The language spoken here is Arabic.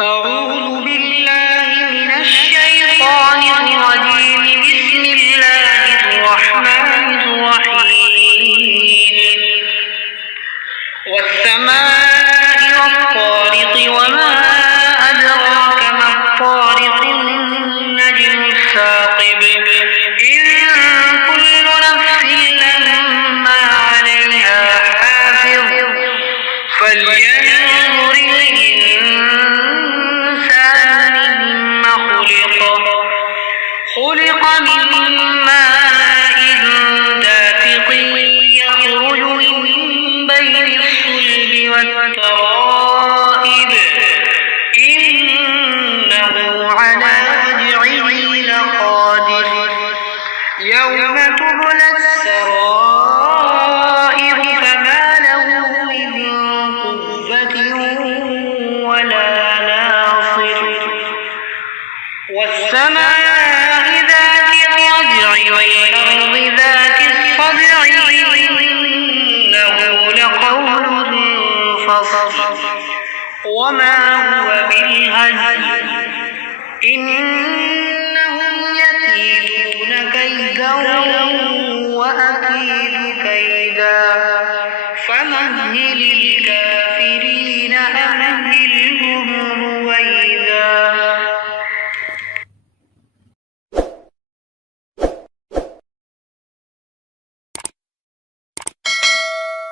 أعوذ بالله من الشيطان الرجيم. بسم الله الرحمن الرحيم. والسماء والطارق وما أدراك ما الطارق. النجم الثاقب. إن كل نفس لما عليها حافظ. فلينظر الإنسان مما خلق من ماء دافق يخرج من بين الصلب والترائب. إنه على رجعه لقادر. يوم تبلى السرائر فما له من قوة ولا ناصر. والسماء ذات الرجع والأرض ذات الصدع. إنه لقول فصل وما هو بالهزل.